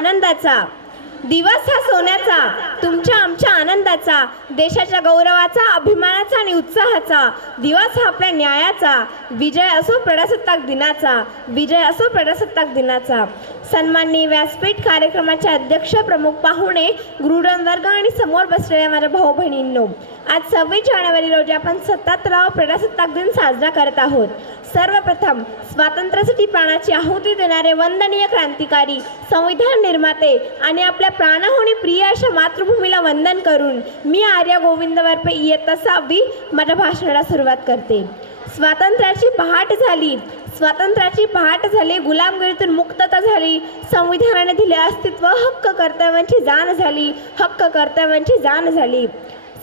आनंदाचा, दिवस हा सोन्याचा, तुमच्या आमच्या आनंदाचा, देशाच्या गौरवाचा, अभिमानाचा आणि उत्साहाचा, दिवस हा आपल्या न्यायाचा, विजय असो प्रजासत्ताक दिनाचा, विजय असो प्रजासत्ताक दिनाचा। सन्माननीय व्यासपीठ कार्यक्रमाचे अध्यक्ष, प्रमुख पाहुणे, गुरुजन वर्ग आणि समोर बसलेल्या माझ्या भाऊ बहिणींनो, आज 26 जानेवारी रोजी आपण 77वा प्रजासत्ताक दिन साजरा करत आहोत। सर्वप्रथम स्वातंत्र्यासाठी प्राणाची आहुती देणारे वंदनीय क्रांतिकारी, संविधान निर्माते आणि आपल्या प्राणाहून प्रिय अशा मातृभूमीला वंदन करून मी आर्या गोविंद वरपे इयत्ता 6वी माझ्या भाषणाला सुरुवात करते। स्वातंत्र्याची पहाट झाली, गुलामगिरीतून मुक्तता झाली, संविधानाने दिले अस्तित्व, हक्क कर्तव्यांची जाण झाली।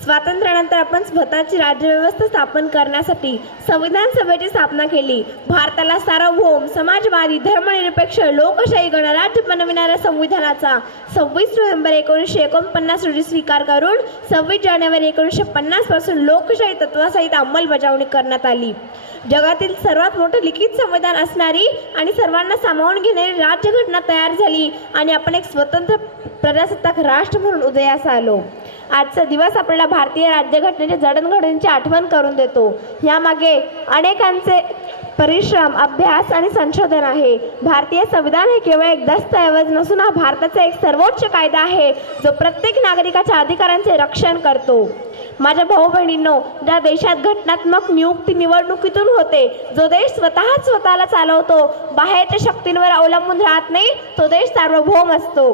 स्वातंत्र्यानंतर आपण स्वतःची राज्यव्यवस्था स्थापन करण्यासाठी संविधान सभेची स्थापना केली। भारताला सार्वभौम, समाजवादी, धर्मनिरपेक्ष, लोकशाही गणराज्य बनविणाऱ्या संविधानाचा 26 नोव्हेंबर 1949 रोजी स्वीकार करून 26 जानेवारी 1950 पासून लोकशाही तत्वासहित अंमलबजावणी करण्यात आली। जगातील सर्वात मोठे लिखित संविधान असणारी आणि सर्वांना सामावून घेणारी राज्यघटना तयार झाली आणि आपण एक स्वतंत्र प्रजासत्ताक राष्ट्र म्हणून उदयास आलो। आजचा दिवस आपल्याला भारतीय राज्यघटनेच्या जडणघडणीची आठवण करून देतो। यामागे अनेकांचे परिश्रम, अभ्यास आणि संशोधन आहे। भारतीय संविधान हे केवळ एक दस्तऐवज नसून हा भारताचा एक सर्वोच्च कायदा आहे जो प्रत्येक नागरिकाच्या अधिकारांचे रक्षण करतो। माझ्या भाऊ बहिणींनो, ज्या देशात घटनात्मक नियुक्ती निवडणुकीतून होते, जो देश स्वतःला चालवतो, बाहेरच्या शक्तींवर अवलंबून राहत नाही, तो देश सार्वभौम असतो।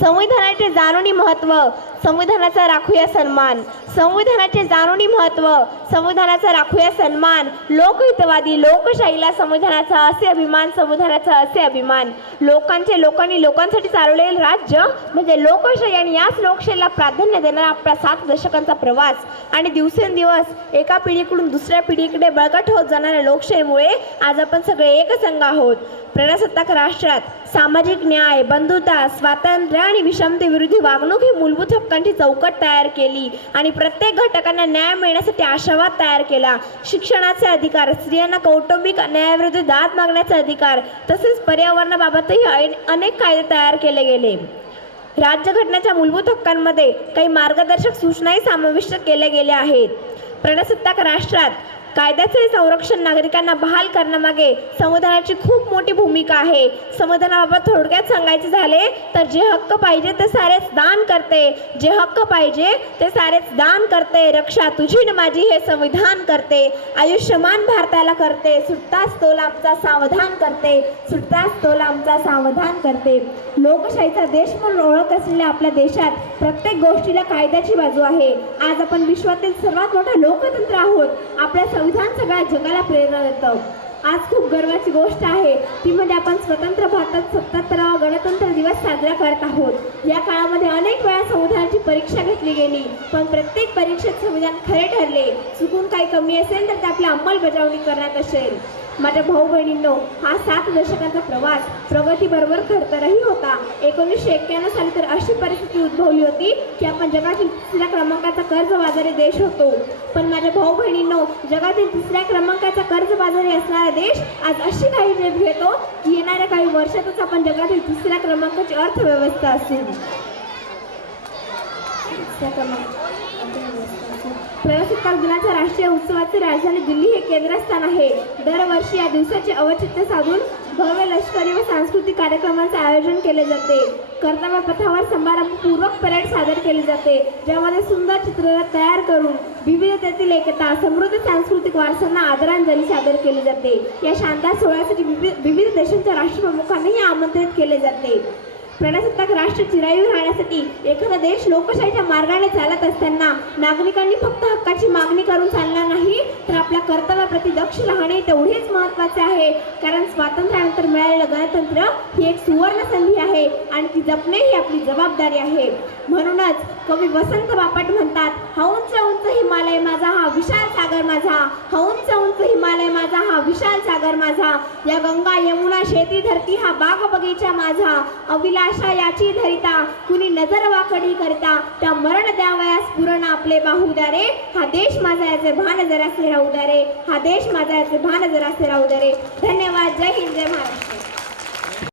संविधानाचे जाणूनी महत्त्व, संविधानाचा राखूया सन्मान, संविधानाचे जाणूनी महत्त्व, संविधानाचा राखूया सन्मान, लोकहितवादी, लोकशाहीला संविधानाचा असे अभिमान, संविधानाचा असे अभिमान। लोकांनी लोकांसाठी चालवलेले राज्य म्हणजे लोकशाही आणि याच लोकशाहीला प्राधान्य देणारा आपला 7 दशकांचा प्रवास आणि दिवसेंदिवस एका पिढीकडून दुसऱ्या पिढीकडे बळकट होत जाणाऱ्या लोकशाहीमुळे आज आपण सगळे एकसंघ आहोत। प्रजासत्ताक राष्ट्रात सामाजिक न्याय, बंधुता, स्वातंत्र्य आणि विषमतेविरोधी वागणूक ही मूलभूत हक्कांची चौकट तयार केली आणि प्रत्येक घटकांना न्याय मिळण्यासाठी आशावाद तयार केला। शिक्षणाचे अधिकार, स्त्रियांना कौटुंबिक अन्यायाविरुद्ध दाद मागण्याचा अधिकार, तसेच पर्यावरणाबाबतही अनेक कायदे तयार केले गेले। राज्यघटनेच्या मूलभूत हक्कांमध्ये काही मार्गदर्शक सूचनाही समाविष्ट केल्या गेल्या आहेत। प्रजासत्ताक राष्ट्रात कायद्याचे संरक्षण नागरिकांना बहाल करण्यामागे संविधानाची खूप मोठी भूमिका आहे। संविधानाबाबत थोडक्यात सांगायचे झाले तर जे हक्क पाहिजे ते सारेच दान करते, जे हक्क पाहिजे ते सारेच दान करते, रक्षा तुझी न माझी हे संविधान करते, आयुष्यमान भारताला करते, सुटताच तोला आमचा सावधान करते, सुटताच तोला आमचा सावधान करते। लोकशाहीचा देश म्हणून ओळख असलेल्या आपल्या देशात प्रत्येक गोष्टीला कायद्याची बाजू आहे। आज आपण विश्वातील सर्वात मोठा लोकतंत्र आहोत। आपल्या संविधान सगळ्या जगाला प्रेरणा देतं। आज खूप गर्वाची गोष्ट आहे ती म्हणजे आपण स्वतंत्र भारतात 77वा गणतंत्र दिवस साजरा करत आहोत। या काळामध्ये अनेक वेळा संविधानाची परीक्षा घेतली गेली, पण प्रत्येक परीक्षेत संविधान खरे ठरले। चुकून काही कमी असेल तर ते आपली अंमलबजावणी करण्यात असेल। माझ्या भाऊ बहिणींनो, हा 7 दशकांचा प्रवास प्रगतीबरोबर खडतरही होता। 1991 साली तर अशी परिस्थिती उद्भवली होती की आपण जगातील 3ऱ्या क्रमांकाचा कर्जबाजारी देश होतो। पण माझ्या भाऊ बहिणींनो, जगातील 3ऱ्या क्रमांकाचा कर्जबाजारी असणारा देश आज अशी काही झेप घेतो की येणाऱ्या काही वर्षातच आपण जगातील 3ऱ्या क्रमांकाची अर्थव्यवस्था असू। प्रजासत्ताक दिनाच्या राष्ट्रीय उत्सवाचे राजधानी दिल्ली हे केंद्रस्थान आहे। दरवर्षी या दिवसाचे औचित्य साधून भव्य लष्करी व सांस्कृतिक कार्यक्रमांचे आयोजन केले जाते। कर्तव्य पथावर समारंभपूर्वक परेड सादर केली जाते, ज्यामध्ये सुंदर चित्ररथ तयार करून विविधतेतील एकता, समृद्ध सांस्कृतिक वारसांना आदरांजली सादर केली जाते। या शानदार सोहळ्यासाठी विविध देशांच्या राष्ट्रप्रमुखांनाही आमंत्रित केले जाते। प्रजासत्ताक राष्ट्र चिरायू राहण्यासाठी एखादा देश लोकशाहीच्या मार्गाने चालत असताना नागरिकांनी फक्त हक्काची मागणी करून चालणार नाही, तर आपल्या कर्तव्याप्रती दक्ष राहणे तेवढेच महत्त्वाचे आहे। कारण स्वातंत्र्यानंतर मिळालेलं गणतंत्र ही एक सुवर्ण संधी आहे आणि ती जपणे ही आपली जबाबदारी आहे। म्हणूनच कवी वसंत बापट म्हणतात, हा उंच उंच हिमालय माझा, हा विशाल सागर माझा, हा उंच उंच हिमालय माझा, हा विशाल सागर माझा, या गंगा यमुना शेती धरती, हा बाग बगीचा माझा, अविलाशा याची धरिता, कुणी नजर वाकडी करता, त्या मरण द्यावयास पुरण आपले बाहुदारे, हा देश माझा याचे भान जरासे राहू दे रे, हा देश माझा याचे भान जरासे राहू दे रे। धन्यवाद। जय हिंद।